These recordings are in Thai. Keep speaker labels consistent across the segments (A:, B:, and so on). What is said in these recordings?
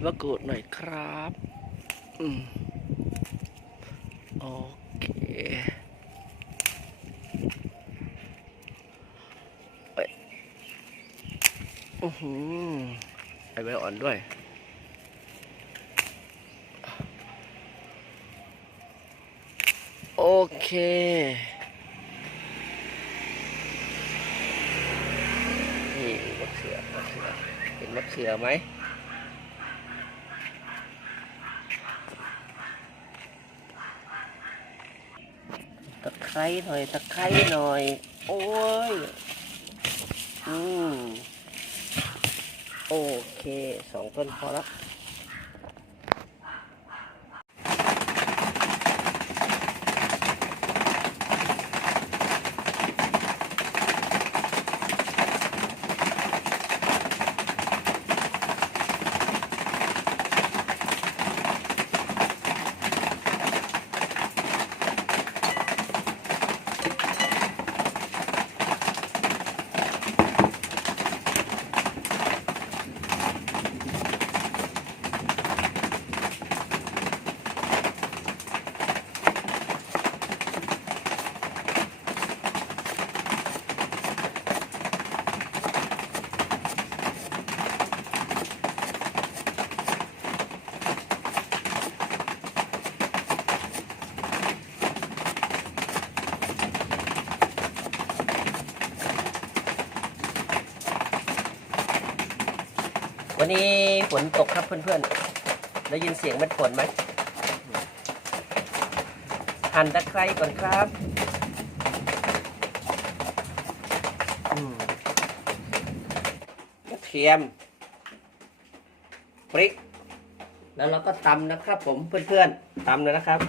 A: บมะกรูดหน่อยครับอืมโอเคเอ้ยอือหือไอใบอ่อนด้วยโอเคนี่มะเขือมะเขือเห็นมะเขือไหม ไคร้หน่อยตะไคร้หน่อย โอ้ย อืม โอเค สองต้นพอแล้ว วันนี้ฝนตกครับเพื่อนๆ ได้ยินเสียงเม็ดฝนไหมหั่นตะไคร้ก่อนครับกระเทียมพริก แล้วเราก็ตำนะครับผมเพื่อนๆตำเลยนะครับ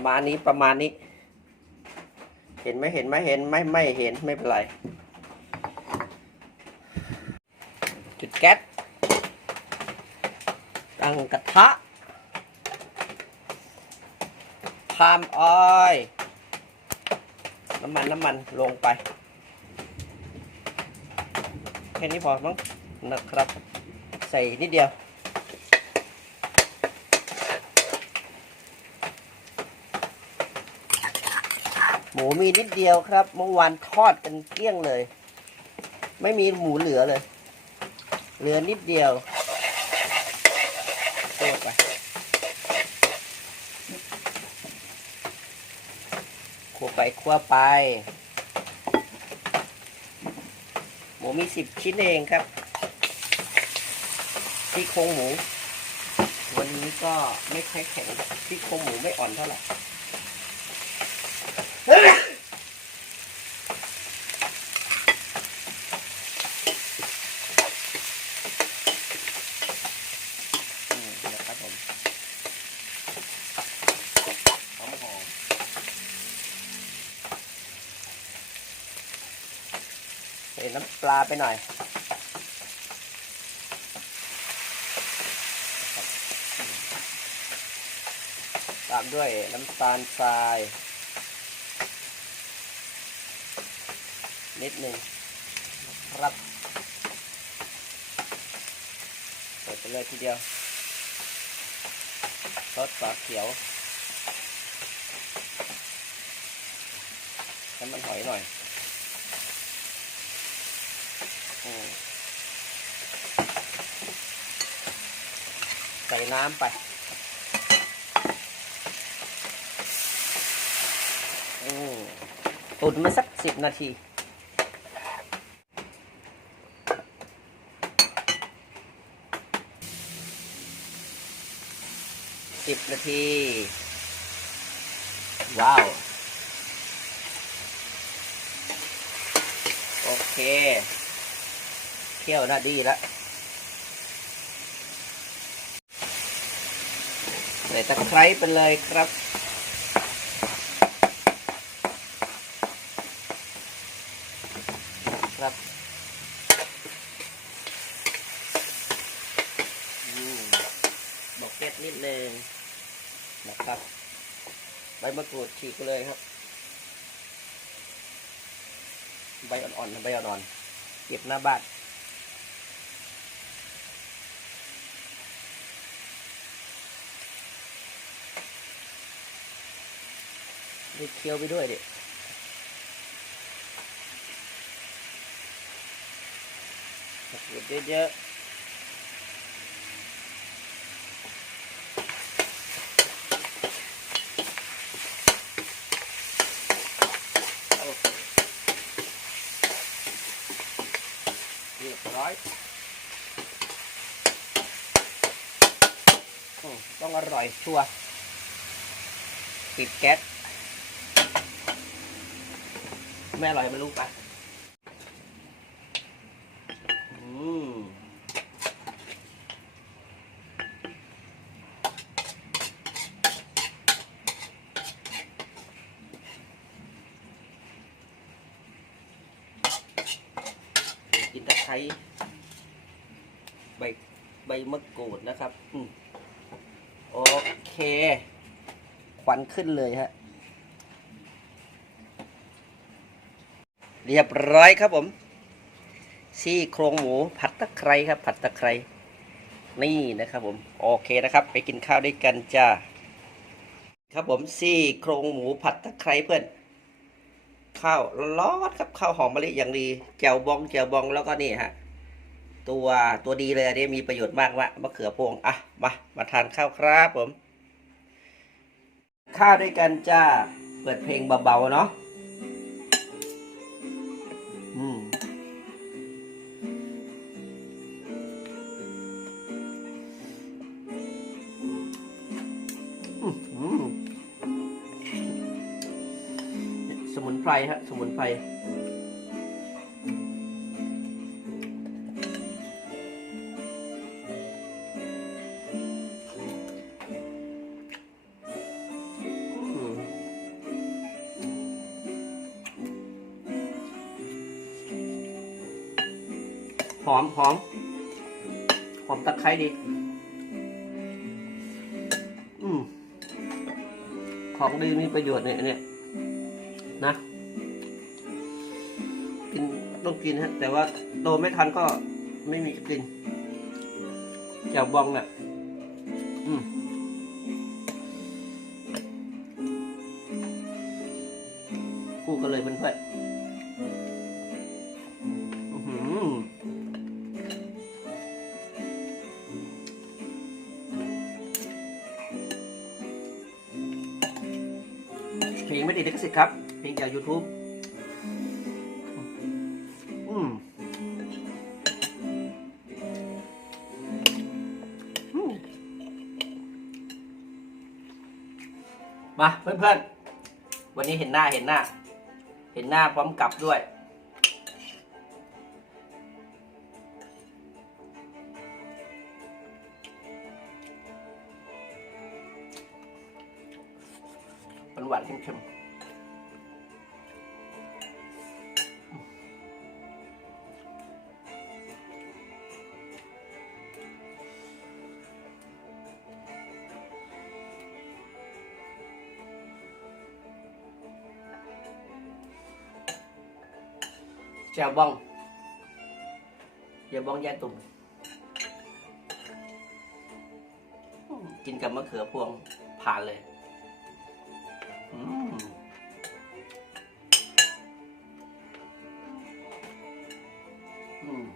A: ประมาณนี้ประมาณนี้ เห็นไหมเห็นไหมเห็นไหมไม่เห็นไม่เป็นไร จุดแก๊สตั้งกระทะพามออยน้ำมันน้ำมันลงไป แค่นี้พอมั้งนะครับ ใส่นิดเดียว มูมีนิดเดียวครับ เมื่อวานทอดกันเกลี้ยงเลย ไม่มีหมูเหลือเลย เหลือนิดเดียวโคตรไปคั่วไปคั่วไป หมูมีสิบชิ้นเองครับที่โครงหมู วันนี้ก็ไม่ค่อยแข็งที่โครงหมูไม่อ่อนเท่าไหร่ อืมนะครับผมหอมหอมใส่ น้ำปลาไปหน่อยครับอืมตามด้วยน้ำตาลทราย นิดหนึ่งครับใส่ไปเลยทีเดียวซอสฝาเขียว น้ำมันหอยหน่อยอืม ใส่น้ำไป ตุ๋นมาสักสิบนาที สิบนาที ว้าว โอเค เที่ยวน่าดีละใส่ตะไคร้ไปเลยครับ ครับบอกแก๊สนิดนึงนะครับ ใบมะกรูดฉีกเลยครับ ใบอ่อนๆใบอ่อนๆเก็บหน้าบ้าน ได้เคี้ยวไปด้วยดิมะกรูดเยอะๆโอเคเรียบร้อยอืมต้องอร่อยชัวร์ปิดแก๊ส ไม่อร่อยไม่รู้ไปอืมกินตะไคร้ใบใบมะกรูดนะครับ อืมโอเค ควันขึ้นเลยฮะ เรียบร้อยครับผม ซี่โครงหมูผัดตะไคร้ครับ ผัดตะไคร้นี่นะครับผมโอเคนะครับ ไปกินข้าวด้วยกันจ้าครับผมซี่โครงหมูผัดตะไคร้เพื่อนข้าวร้อนครับข้าวหอมมะลิอย่างดีแจ่วบองแจ่วบองแล้วก็นี่ฮะตัวตัวดีเลยอันนี้มีประโยชน์มากวะมะเขือพวงอะมามาทานข้าวครับผมข้าวด้วยกันจ้าเปิดเพลงเบาๆเนาะ รฮะ สมุนไพรหอมหอมหอมตะไคร้ดี อืมของดีมีประโยชน์เนี่ยเนี่ยนะ ต้องกินฮะ แต่ว่าโตไม่ทันก็ไม่มีจะกินแจ่วบองเนี่ยอืมคู่กันเลยเพื่อนๆอื้อหือเพลงไม่ติดลิขสิทธิ์ครับ เพลงจาก YouTube มาเพื่อนๆ วันนี้เห็นหน้าเห็นหน้า เห็นหน้าพร้อมกลับด้วย หวานหวานๆเค็มๆ แจ่วบองแจ่วบองแย่ตุ่มกินกับมะเขือพวงผ่านเลยอืม